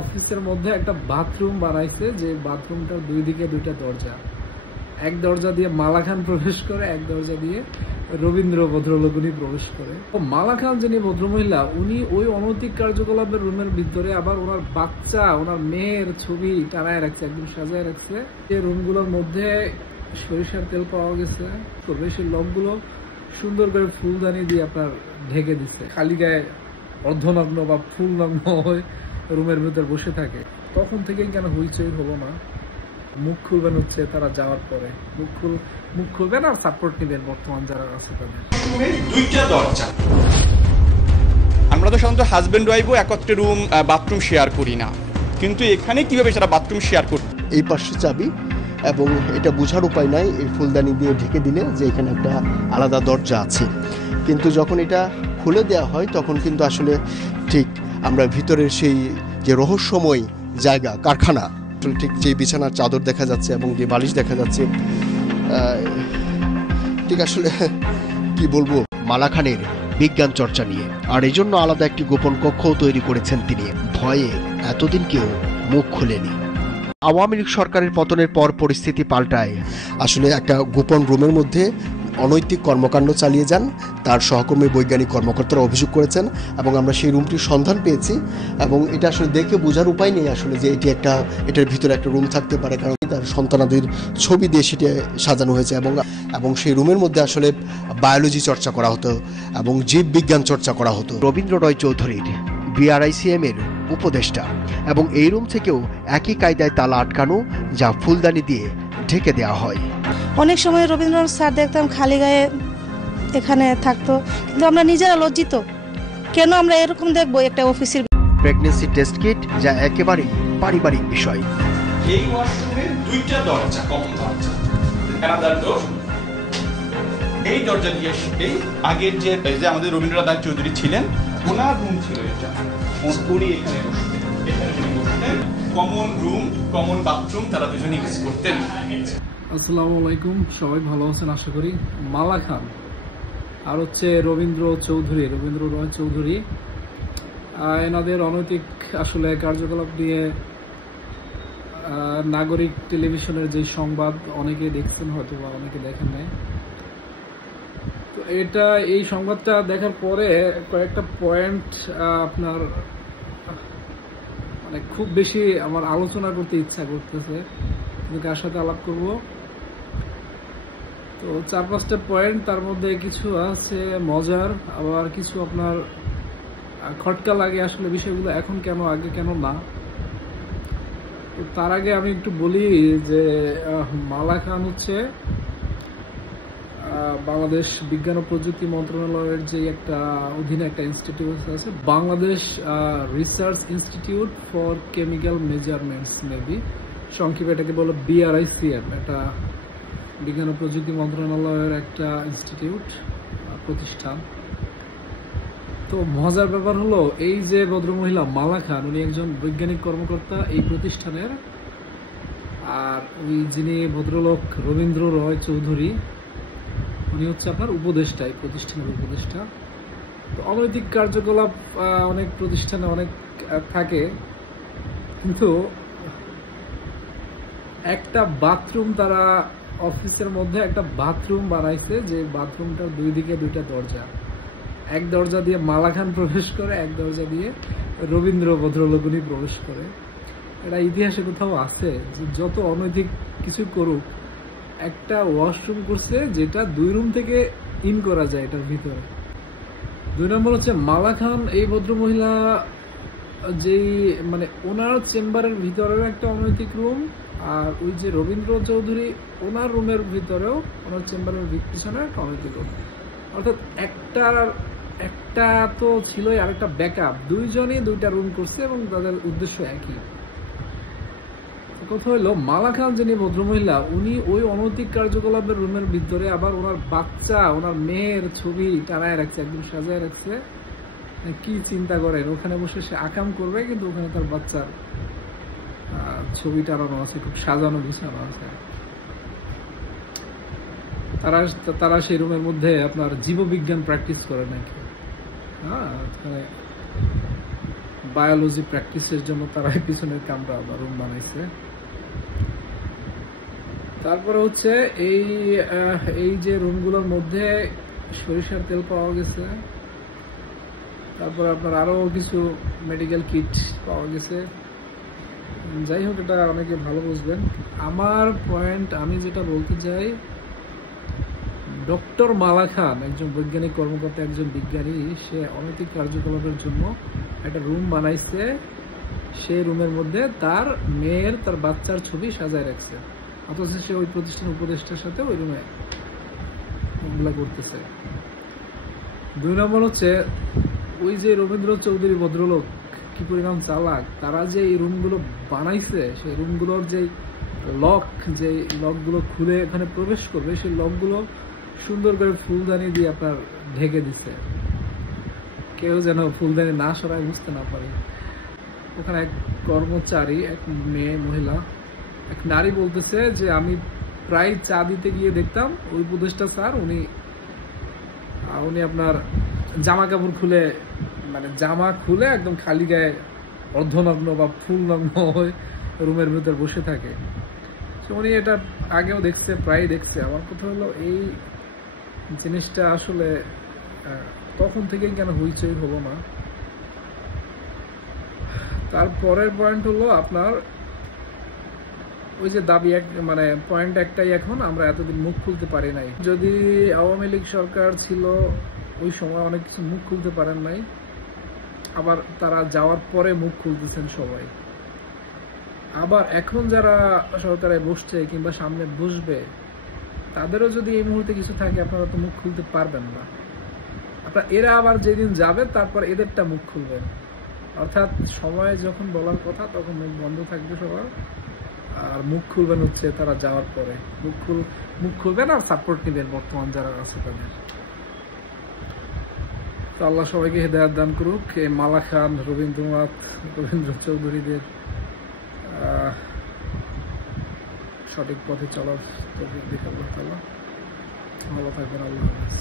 অফিসের মধ্যে একটা বাথরুম বানাইছে, যে বাথরুমটার দুই দিকে দুইটা দরজা। এক দরজা দিয়ে মালা খান প্রবেশ করে, এক দরজা দিয়ে রবীন্দ্র ভদ্রলোক উনি প্রবেশ করে। মালা খান যিনি ভদ্রমহিলা, উনি ওই অনৈতিক কার্যকলাপের রুমের ভিতরে আবার ওনার বাচ্চা, ওনার মেয়ের ছবি টানায় রাখছে, একদম সাজায় রাখছে। যে রুমগুলোর মধ্যে সরিষার তেল পাওয়া গেছে, তো বেশি লোকগুলো সুন্দর করে ফুলদানি দিয়ে আপনার ঢেকে দিচ্ছে। খালি গায়ে অর্ধনগ্ন বা ফুল নগ্ন হয়ে রুমের ভিতর বসে থাকে। তখন থেকেই কেন হইচই হলো না? মুখ খুলবেন হচ্ছে তারা যাওয়ার পরে, মুখ খুলবেন আর সাপোর্ট নেবেন বর্তমান যারা আছে তাদের। দুইটা দরজা। আমরা তো সাধারণত হাজবেন্ড ওয়াইফও একত্রে রুম বাথরুম শেয়ার করি না, কিন্তু এখানে কিভাবে সেটা বাথরুম শেয়ার করবে? এই পাশে চাবি এবং এটা বোঝার উপায় নাই এই ফুলদানি দিয়ে ঢেকে দিলে যে এখানে একটা আলাদা দরজা আছে, কিন্তু যখন এটা খুলে দেওয়া হয় তখন কিন্তু আসলে ঠিক আমরা ভিতরের সেই যে রহস্যময় জায়গা, কারখানা, ঠিক যে বিছানার চাদর দেখা যাচ্ছে এবং যে বালিশ দেখা যাচ্ছে, ঠিক আসলে কি বলবো, মালা খানের বিজ্ঞান চর্চা নিয়ে। আর এই জন্য আলাদা একটি গোপন কক্ষও তৈরি করেছেন তিনি। ভয়ে এতদিন কেউ মুখ খুলেনি। আওয়ামী লীগ সরকারের পতনের পর পরিস্থিতি পাল্টায়। আসলে একটা গোপন রুমের মধ্যে অনৈতিক কর্মকাণ্ড চালিয়ে যান তার সহকর্মী বৈজ্ঞানিক কর্মকর্তারা অভিযোগ করেছেন, এবং আমরা সেই রুমটির সন্ধান পেয়েছি। এবং এটা আসলে দেখে বোঝার উপায় নেই আসলে যে এটার ভিতরে একটা রুম থাকতে পারে, কারণ তার সন্তানাদির ছবি দিয়ে সেটা সাজানো হয়েছে। এবং সেই রুমের মধ্যে আসলে বায়োলজি চর্চা করা হতো এবং জীববিজ্ঞান চর্চা করা হতো। রবীন্দ্র রয় চৌধুরীর BRICM এর উপদেষ্টা, এবং এই রুম থেকেও একই কায়দায় তালা আটকানো, যা ফুলদানি দিয়ে ঢেকে দেওয়া হয়। অনেক সময় রবীন্দ্রনাথ স্যার দেখতাম খালি গায়ে এখানে থাকতো, কিন্তু আমরা নিজেরা লজ্জিত, কেন আমরা এরকম দেখবো একটা অফিসের। প্রেগন্যান্সি টেস্ট কিট, যা একেবারেই পারিবারিক বিষয়। এই ওয়াশরুমের দুইটা দরজা, কমন দরজা, অ্যানাদার ডোর। এই দরজা দিয়ে এই আগের যে আমাদের রবীন্দ্রনাথ চৌধুরী ছিলেন, ওনার রুম ছিল এটা। উনি এখানে বসতেন, কমন রুম, কমন বাথরুম তারা দুজনে ইউজ করতেন। আসসালামু আলাইকুম, সবাই ভালো আছেন আশা করি। মালা খান আর হচ্ছে রবীন্দ্র রয় চৌধুরী, এনাদের অনৈতিক আসলে কার্যকলাপ নিয়ে নাগরিক টেলিভিশনের যে সংবাদ অনেকে দেখছেন হয়তো বা অনেকে দেখেন নাই। তো এই সংবাদটা দেখার পরে কয়েকটা পয়েন্ট আপনার মানে খুব বেশি আমার আলোচনা করতে ইচ্ছা করতেছে, কার সাথে আলাপ করব। তো 4-5টা পয়েন্ট, তার মধ্যে কিছু আছে মজার, আবার কিছু আপনার খটকা লাগে আসলে বিষয়গুলো এখন কেন, আগে কেন না। তো তার আগে আমি একটু বলি যে মালা খান হচ্ছে বাংলাদেশ বিজ্ঞান ও প্রযুক্তি মন্ত্রণালয়ের যে একটা অধীনে একটা ইনস্টিটিউট আছে, Bangladesh research institute for chemical measurements, maybe সংক্ষেপে এটাকে বলে BRICM। এটা বিজ্ঞান ও প্রযুক্তি মন্ত্রণালয়ের একটা ইনস্টিটিউট, প্রতিষ্ঠান। তো মজার ব্যাপার হলো, এই যে ভদ্রমহিলা মালা খান, উনি একজন বৈজ্ঞানিক কর্মকর্তা এই প্রতিষ্ঠানের, আর ওই যিনি ভদ্রলোক রবীন্দ্র রয় চৌধুরী, উনি হচ্ছে আপনার উপদেষ্টা, এই প্রতিষ্ঠানের উপদেষ্টা। তো অনৈতিক কার্যকলাপ অনেক প্রতিষ্ঠানে অনেক থাকে, কিন্তু একটা বাথরুম, তারা অফিসের মধ্যে একটা বাথরুম বানাইছে, যে বাথরুমটার দুই দিকে দুইটা দরজা। এক দরজা দিয়ে মালা খান প্রবেশ করে, এক দরজা দিয়ে রবীন্দ্র ভদ্রলোক উনি প্রবেশ করে। এটা ইতিহাসে কোথাও আছে যে যত অনৈতিক কিছু করুক, একটা ওয়াশরুম করছে যেটা দুই রুম থেকে ইন করা যায় এটার ভিতরে। 2 নম্বর হচ্ছে মালা খান, এই ভদ্রমহিলা যেই মানে ওনার চেম্বারের ভিতরেও একটা অনৈতিক রুম, আর ওই যে রবীন্দ্র চৌধুরী ওনার রুমের ভিতরেও, ওনার চেম্বারের পিছনে একটা অনৈতিক রুম। অর্থাৎ একটা তো ছিলই, আর একটা ব্যাকআপ, দুইজনই দুইটা রুম করছে এবং তাদের উদ্দেশ্য একই। কথা হলো, মালা খান যিনি ভদ্রমহিলা, উনি ওই অনৈতিক কার্যকলাপের রুমের ভিতরে আবার ওনার বাচ্চা, ওনার মেয়ের ছবি টানায় রাখছে, একদম সাজায় রাখছে। কি চিন্তা করেন, ওখানে বসে সে আকাম করবে, কিন্তু ওখানে তার বাচ্চার ছবি টানানো আছে, খুব সাজানো গুছানো আছে। তারা সেই রুমের মধ্যে আপনার জীববিজ্ঞান প্র্যাকটিস করে নাকি, হ্যাঁ, বায়োলজি প্র্যাকটিসের জন্য তারা পিছনের কামরা বা রুম বানাইছে। তারপরে হচ্ছে এই যে রুমগুলোর মধ্যে সরিষার তেল পাওয়া গেছে, তারপর আপনার আরো কিছু মেডিকেল কিট পাওয়া গেছে। যাই হোক, এটা অনেকে ভালো বুঝবেন। আমার পয়েন্ট, আমি যেটা বলতে চাই, ডক্টর মালা খান একজন বৈজ্ঞানিক কর্মকর্তা, একজন বিজ্ঞানী, সে অনৈতিক কার্যকলাপের জন্য একটা রুম বানাইছে। সেই রুমের মধ্যে তার মেয়ের, তার বাচ্চার ছবি সাজায় রাখছে, অথচ সে ওই প্রতিষ্ঠান উপদেষ্টার সাথে ওই রুমে এগুলা করতেছে। 2 নম্বর হচ্ছে ওই যে রবীন্দ্র চৌধুরী ভদ্রলোক কি পরিমাণ চালাক, তারা যে এই রুমগুলো বানাইছে, সেই রুমগুলোর যে লকগুলো খুলে এখানে প্রবেশ করবে, সেই লকগুলো সুন্দর করে ফুলদানি দিয়ে আপনার ঢেকে দিছে, কেউ যেন ফুলদানি না সরায় বুঝতে না পারে। ওখানে এক কর্মচারী, এক মহিলা, এক নারী বলতেছে যে আমি প্রায় চা দিতে গিয়ে দেখতাম ওই উপদেষ্টা স্যার উনি আপনার জামা কাপড় খুলে, মানে জামা খুলে একদম খালি গায়ে অর্ধনগ্ন বা ফুল নগ্ন হয়ে রুমের ভিতর বসে থাকে। উনি এটা আগেও দেখছে, প্রায় দেখছে। আমার কথা হলো এই জিনিসটা আসলে তখন থেকেই কেন হইচই হলো না। তারপরের পয়েন্ট হলো আপনার ওই যে দাবি, মানে পয়েন্ট একটাই, এখন আমরা এতদিন মুখ খুলতে পারি নাই। যদি আওয়ামী লীগ সরকার ছিল ওই সময় অনেক কিছু মুখ খুলতে পারেন নাই, আবার তারা যাওয়ার পরে মুখ খুলতেছেন সবাই। আবার এখন যারা সরকারে বসছে কিংবা সামনে বসবে, তাদেরও যদি এই মুহূর্তে কিছু থাকে, আপনারা তো মুখ খুলতে পারবেন না। আপনার এরা আবার যেদিন যাবে তারপর এদেরটা মুখ খুলবেন, অর্থাৎ সময় যখন বলার কথা তখন মুখ বন্ধ থাকবে সবার, আর মুখ খুলবেন হচ্ছে তারা যাওয়ার পরে। মুখ খুলবেন আর সাপোর্ট নেবেন বর্তমান যারা আছে তাদের। তো আল্লাহ সবাইকে হেদায়েত দান করুক। মালা খান, রবীন্দ্র চৌধুরীদের সঠিক পথে চলার তৌফিক দিক আল্লাহ তাআলা। ভালো থাকবেন। আল্লাহ হাফেজ।